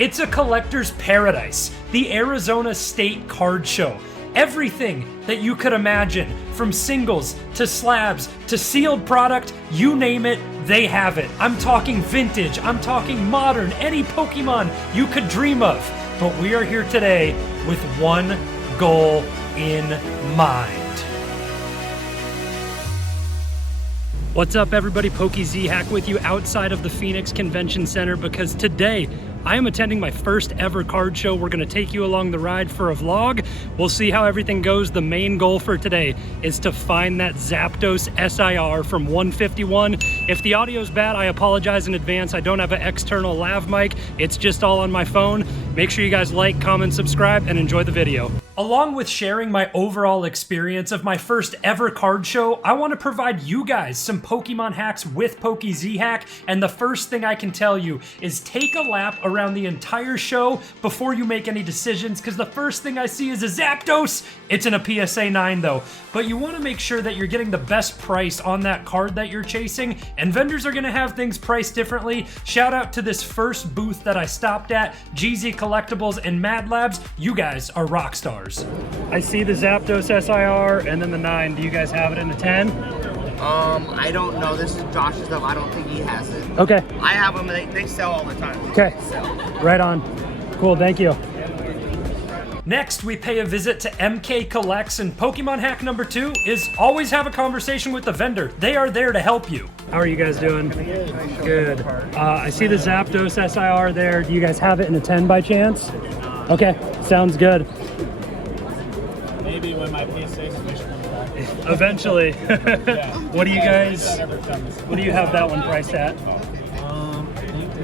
It's a collector's paradise, the Arizona State Card Show. Everything that you could imagine, from singles to slabs to sealed product, you name it, they have it. I'm talking vintage, I'm talking modern, any Pokemon you could dream of. But we are here today with one goal in mind. What's up, everybody? pokEZhack with you outside of the Phoenix Convention Center because today I am attending my first ever card show. We're going to take you along the ride for a vlog. We'll see how everything goes. The main goal for today is to find that Zapdos SIR from 151. If the audio's bad, I apologize in advance. I don't have an external lav mic. It's just all on my phone. Make sure you guys like, comment, subscribe, and enjoy the video. Along with sharing my overall experience of my first ever card show, I want to provide you guys some Pokemon hacks with pokEZhack, and the first thing I can tell you is take a lap around the entire show before you make any decisions, because the first thing I see is a Zapdos. It's in a PSA 9 though, but you want to make sure that you're getting the best price on that card that you're chasing, and vendors are going to have things priced differently. Shout out to this first booth that I stopped at, GZ Collectibles and Mad Labs. You guys are rock stars. I see the Zapdos SIR and then the 9. Do you guys have it in the 10? I don't know. This is Josh's stuff. I don't think he has it. Okay. I have them. They sell all the time. Okay. Right on. Cool. Thank you. Next, we pay a visit to MK Collects, and Pokemon hack number 2 is always have a conversation with the vendor. They are there to help you. How are you guys doing? Good. I see the Zapdos SIR there. Do you guys have it in a 10 by chance? Okay. Sounds good. Maybe when my P6 fish comes back. Eventually. Yeah. What do you guys, what do you have that one priced at? I think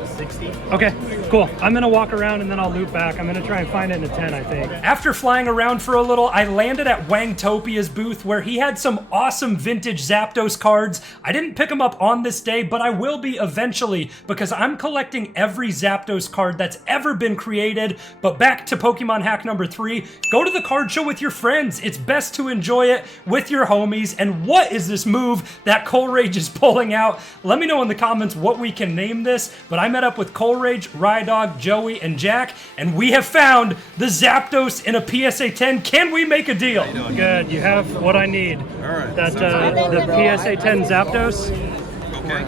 it's 60. Okay, cool. I'm gonna walk around and then I'll loop back. I'm gonna try and find it in a 10, I think. After flying around for a little, I landed at Wangtopia's booth where he had some awesome vintage Zapdos cards. I didn't pick them up on this day, but I will be eventually because I'm collecting every Zapdos card that's ever been created. But back to Pokemon hack number 3, go to the card show with your friends. It's best to enjoy it with your homies. And what is this move that Colrage is pulling out? Let me know in the comments what we can name this, but I met up with Colrage, Rydog, Joey, and Jack, and we have found the Zapdos in a PSA 10. Can we make a deal? Good, you have what I need. All right. That the PSA 10 Zapdos. Okay.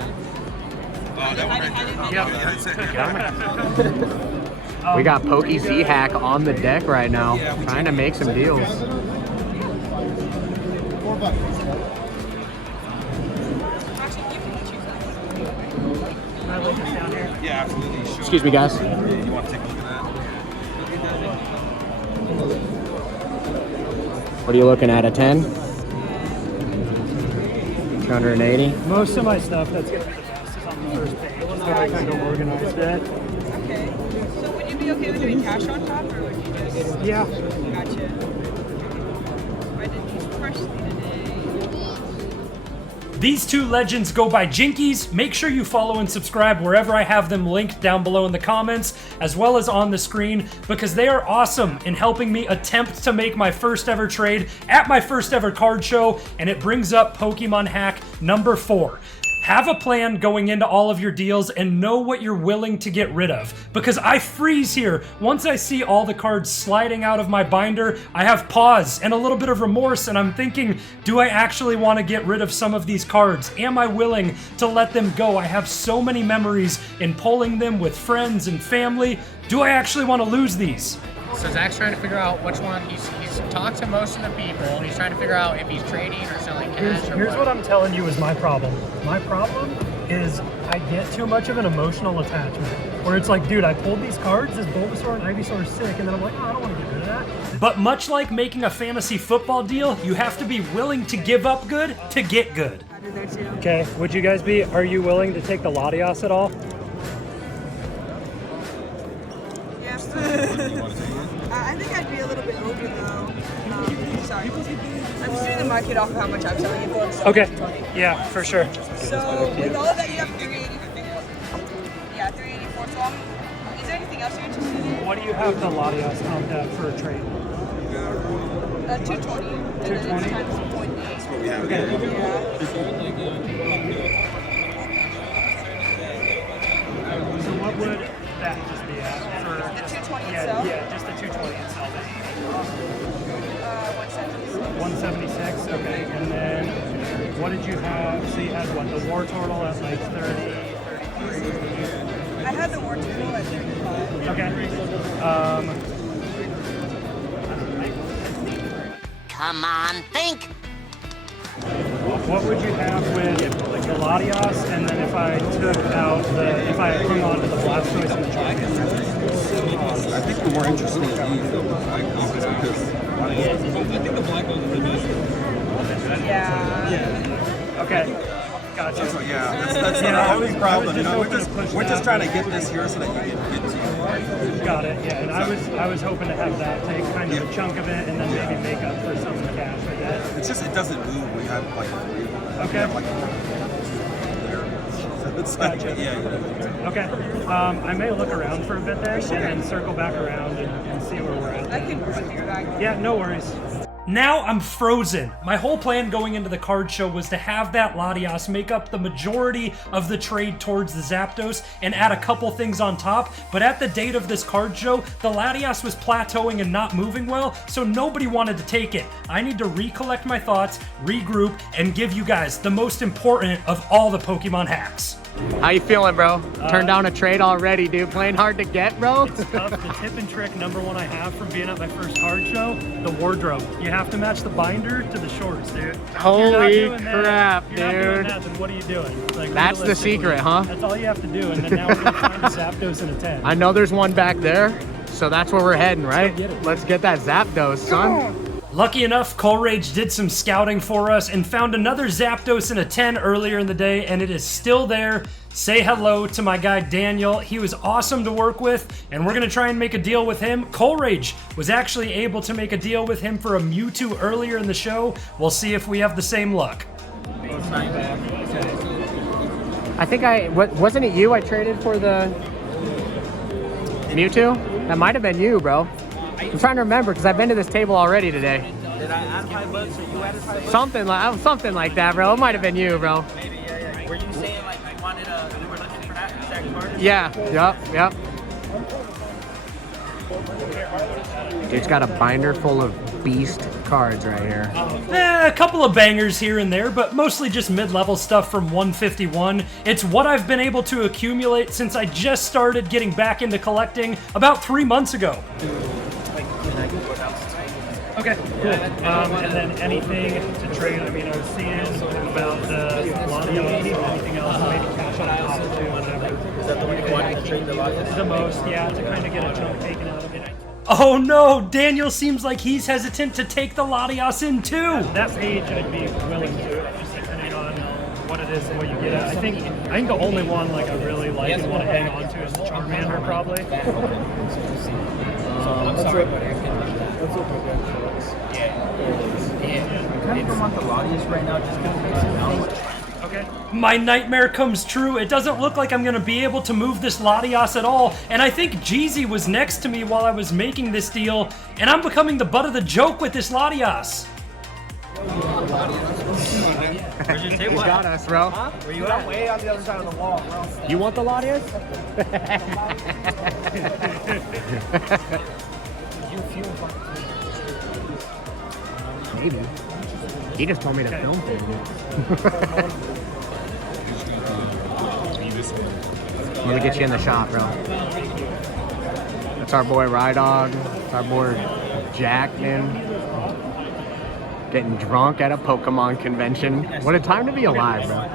That one right there. Yep. We got pokEZhack on the deck right now, trying to make some deals. Yeah, absolutely. Sure. Excuse me, guys. You want to take a look at that? What are you looking at, a 10? 280? Most of my stuff that's going to be the best is on the first page. So I kind of organized it. Okay. So would you be okay with doing cash on top, or would you just... Yeah. Gotcha. I did these freshly today. These two legends go by Jinkies. Make sure you follow and subscribe wherever I have them linked down below in the comments, as well as on the screen, because they are awesome in helping me attempt to make my first ever trade at my first ever card show, and it brings up Pokemon hack number 4. Have a plan going into all of your deals and know what you're willing to get rid of, because I freeze here. Once I see all the cards sliding out of my binder, I have pause and a little bit of remorse, and I'm thinking, do I actually want to get rid of some of these cards? Am I willing to let them go? I have so many memories in pulling them with friends and family. Do I actually want to lose these? So Zach's trying to figure out which one. He's talked to most of the people. He's trying to figure out if he's trading or selling cash. Here's what I'm telling you is my problem. My problem is I get too much of an emotional attachment. Where it's like, dude, I pulled these cards, this Bulbasaur and Ivysaur is sick, and then I'm like, oh, I don't want to get rid of that. But much like making a fantasy football deal, you have to be willing to give up good to get good. Okay, would you guys be, are you willing to take the Latias at all? Yes. I think I'd be a little bit over though. Sorry. I'm just doing the market off of how much I'm selling it for. So Okay, yeah, for sure. So with all of that, you have 380. Yeah, 384. So is there anything else you're interested in? What do you have the Latias comped at for a trade? 220. 220? Times 0.8. Okay. Yeah. So what would that just be at? For The 220 yeah, itself? Yeah, just the 220 itself. 176. 176, okay. And then what did you have? So you had what, the War Turtle at like 30, 33? I had the War Turtle at 35. Okay. Come on, think. What would you have with like the Latias, and then if I took out if I hung on to the Blastoise and the Charmander? I think we're more interested in these though. Because I think the black one's the best. Yeah. Okay. Gotcha. That's what, that's Yeah, the I only was problem. just You know, hoping to push we're that. just trying to get this here so that you can get to. Got it. Yeah, and I was hoping to have that take kind of a chunk of it, and then maybe make up for some of the cash I get. It's just it doesn't move. We have like three. Okay. We have like there. It's like Gotcha. yeah. Okay. I may look around for a bit there, and then circle back around and see where we're at. I can put your bag. Yeah, no worries. Now I'm frozen. My whole plan going into the card show was to have that Latias make up the majority of the trade towards the Zapdos and add a couple things on top, but at the date of this card show, the Latias was plateauing and not moving well, so nobody wanted to take it. I need to recollect my thoughts, regroup, and give you guys the most important of all the Pokemon hacks. How you feeling, bro? Turned down a trade already, dude. Playing hard to get, bro? It's tough. The tip and trick number one I have from being at my first card show, the wardrobe. You have to match the binder to the shorts, dude. Holy crap, If you're not doing dude. that, then what are you doing? Like, That's the realistically, secret, huh? That's all you have to do, and then now we're gonna find a Zapdos in a 10. I know there's one back there, so that's where we're heading, right? get it. Let's get that Zapdos, son. Lucky enough, Colrage did some scouting for us and found another Zapdos in a 10 earlier in the day, and it is still there. Say hello to my guy Daniel. He was awesome to work with, and we're gonna try and make a deal with him. Colrage was actually able to make a deal with him for a Mewtwo earlier in the show. We'll see if we have the same luck. I think wasn't it you I traded for the Mewtwo? That might have been you, bro. I'm trying to remember because I've been to this table already today. Did I add $5 or you added $5? Something like that, bro. It might have been you, bro. Maybe, yeah. Were you saying like you wanted you were looking for that exact card? Yeah, yep. Dude's got a binder full of beast cards right here. A couple of bangers here and there, but mostly just mid-level stuff from 151. It's what I've been able to accumulate since I just started getting back into collecting about 3 months ago. Okay, cool. And then anything to trade, I mean, I was seeing about the Latios or anything else, maybe cash on top too, whatever. Is that the one you wanted to trade the Latias? The most, yeah, to kind of get a chunk taken out of it. Oh no, Daniel seems like he's hesitant to take the Latias in too. That page I'd be willing to, just depending on what it is and what you get at. I think the only one like I really like and want to hang on to is the Charmander probably. I'm sorry, but I can. I kind of want the Latias right now just because it makes it out. Okay. My nightmare comes true. It doesn't look like I'm going to be able to move this Latias at all, and I think Jeezy was next to me while I was making this deal, and I'm becoming the butt of the joke with this Latias. Where's your He's table got us, bro. Where you at? Way on the other side of the wall, bro. You want the Latias? Maybe. He just told me to film for you. Let me get you in the shop, bro. That's our boy Rydog. That's our boy Jack, man. Getting drunk at a Pokemon convention. What a time to be alive, bro.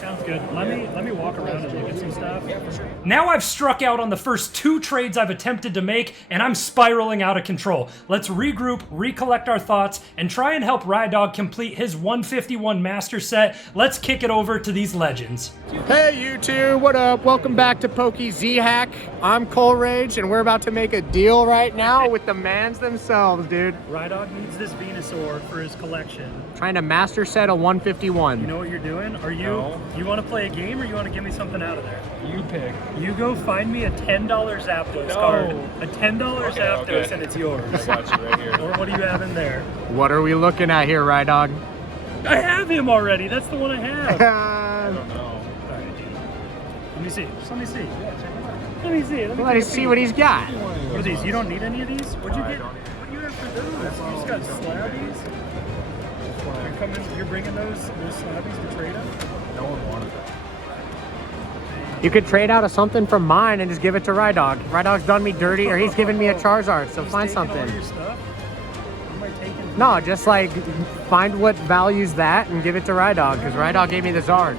Sounds good. Let me walk around and look at some stuff. Yeah, for sure. Now I've struck out on the first 2 trades I've attempted to make, and I'm spiraling out of control. Let's regroup, recollect our thoughts, and try and help Rydog complete his 151 master set. Let's kick it over to these legends. Hey YouTube, what up? Welcome back to pokEZhack. I'm Colrage, and we're about to make a deal right now with the mans themselves, dude. Rydog needs this Venusaur for his collection. Trying to master set a 151. You know what you're doing? You want to play a game or you want to give me something out of there? You pick. You go find me a $10 Zapdos card. A $10 Zapdos and it's yours. I got you right here. Or what do you have in there? What are we looking at here, Rydog? I have him already. That's the one I have. I don't know. Alright. Let me see. Just let me see. Let me see. Let us see what he's got. What are these? You don't need any of these? What'd you get? What do you have for those? You just got slabbies? You're bringing those slabbies to trade them? No one wanted that. You could trade out of something from mine and just give it to Rydog. Rydog's done me dirty, or he's given me a Charizard, so find something. All your stuff? What am I taking? No, just like find what values that and give it to Rydog, because Rydog gave me the Zard.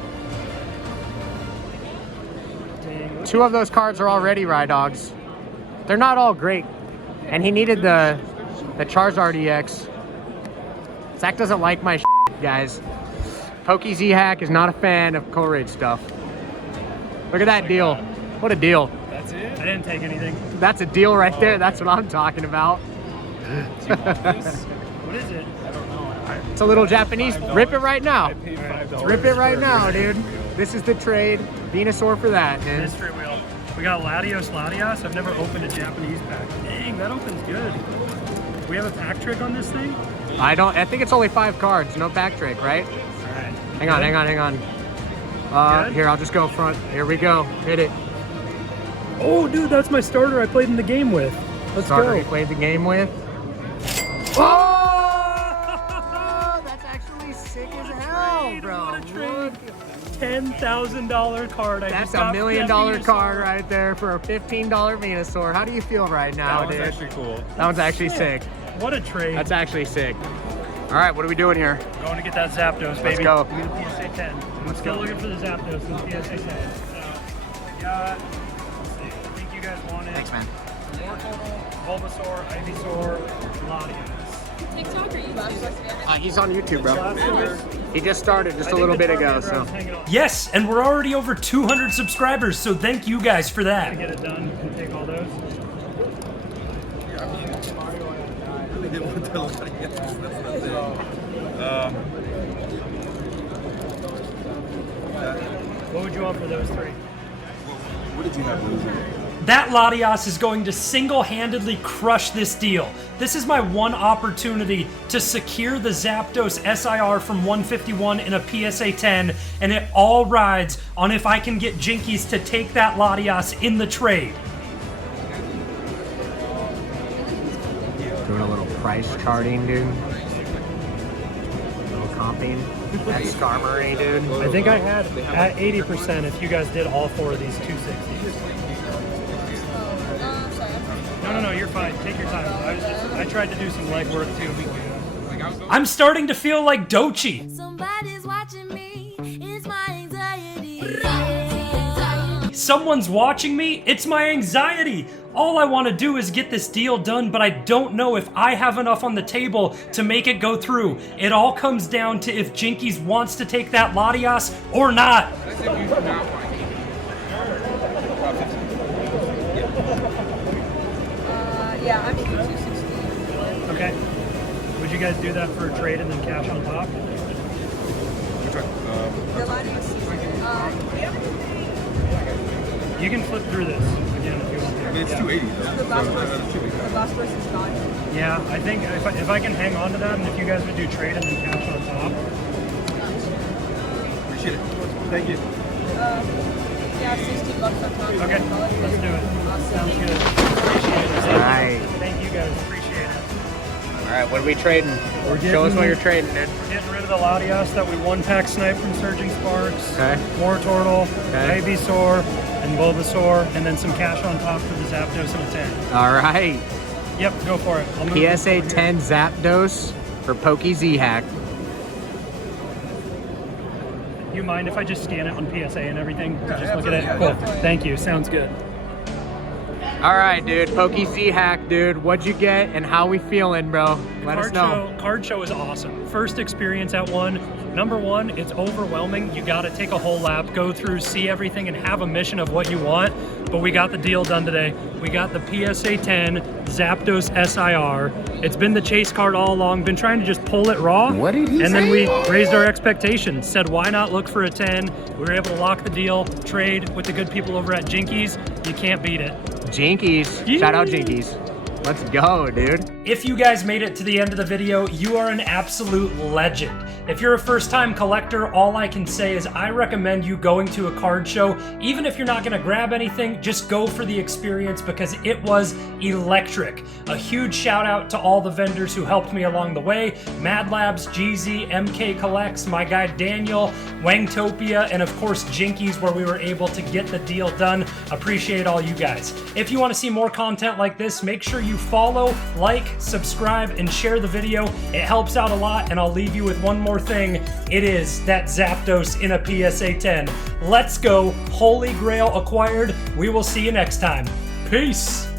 Dang. 2 of those cards are already Rydog's. They're not all great. And he needed the Charizard EX. Zach doesn't like my shit, guys. pokEZhack is not a fan of Colrage stuff. Look at that deal. What a deal. That's it? I didn't take anything. That's a deal right there. That's what I'm talking about. What is it? I don't know. It's a little Japanese. Rip it right now. I paid $5. Rip it right now, dude. This is the trade. Venusaur for that, man. Mystery wheel. We got Latios. I've never opened a Japanese pack. Dang, that opens good. We have a pack trick on this thing? I think it's only 5 cards. No pack trick, right? Alright. Hang on. Good? Here, I'll just go front. Here we go. Hit it. Oh, dude, that's my starter I played in the game with. Let's Starter you go. played the game with. Oh! That's actually sick as hell, bro. What a trade. $10,000 card. That's a $1 million card right there for a $15 Venusaur. How do you feel right now, That was dude? actually cool. That one's actually sick. What a trade. That's actually sick. All right, what are we doing here? Going to get that Zapdos, baby. Let's go. We get a PSA 10. I'm still looking for the Zapdos in the PSA 10. So, we got, let's see, I think you guys wanted. Thanks, man. Mortotal, Bulbasaur, Ivysaur, Latios. TikTok or you He's on YouTube, bro. He just started just a little bit ago, so. Yes, and we're already over 200 subscribers, so thank you guys for that. Get it done and take all those. Really didn't want to let it get What would you want for those 3? What did you have losing? That Latios is going to single-handedly crush this deal. This is my one opportunity to secure the Zapdos SIR from 151 in a PSA 10, and it all rides on if I can get Jinkies to take that Latios in the trade. Doing a little price charting, dude. A little comping. That Skarmory, dude. I think I had at 80% if you guys did all 4 of these 260s. No, you're fine. Take your time. I tried to do some legwork too. I'm starting to feel like Dochi. Somebody's watching me. It's my anxiety. Someone's watching me. It's my anxiety. All I want to do is get this deal done, but I don't know if I have enough on the table to make it go through. It all comes down to if Jinkies wants to take that Latios or not. Yeah, I'm 260. Okay. Would you guys do that for a trade and then cash on top? The Latios, You can flip through this again if you want to. I mean, it's 280 though. the last So, person, the last person's gone. Yeah, I think if I can hang on to that, and if you guys would do trade and then cash on top. appreciate it. Thank you. Yeah, $60 on top. Okay, let's do it. Sounds good. Appreciate it. Alright. Thank you guys. Appreciate it. Alright, what are we trading? Show us what you're trading, dude. We're getting rid of the Latios that we one-pack sniped from Surging Sparks. Okay. Mortortle, Okay. Ivysaur, and Bulbasaur, and then some cash on top for the Zapdos and a 10. Alright. Yep, go for it. I'll move this PSA over 10 Zapdos for pokEZhack. here. You mind if I just scan it on PSA and everything? Just look at it? Cool. Thank you. Sounds good. Alright, dude. pokEZhack, dude. What'd you get and how we feeling, bro? Let us know. Card show is awesome. First experience at one. Number one, it's overwhelming. You got to take a whole lap, go through, see everything, and have a mission of what you want. But we got the deal done today. We got the PSA 10 Zapdos SIR. It's been the chase card all along. Been trying to just pull it raw. What did he And say? then we raised our expectations. Said, why not look for a 10? We were able to lock the deal, trade with the good people over at Jinkies. You can't beat it. Jinkies. Shout out Jinkies. Let's go, dude. If you guys made it to the end of the video, you are an absolute legend. If you're a first-time collector, all I can say is I recommend you going to a card show. Even if you're not gonna grab anything, just go for the experience because it was electric. A huge shout out to all the vendors who helped me along the way. Mad Labs, Jeezy, MK Collects, my guy Daniel, Wangtopia, and of course Jinkies, where we were able to get the deal done. Appreciate all you guys. If you want to see more content like this, make sure you follow, like, subscribe, and share the video. It helps out a lot, and I'll leave you with one more thing. It is that Zapdos in a PSA 10. Let's go. Holy Grail acquired. We will see you next time. Peace.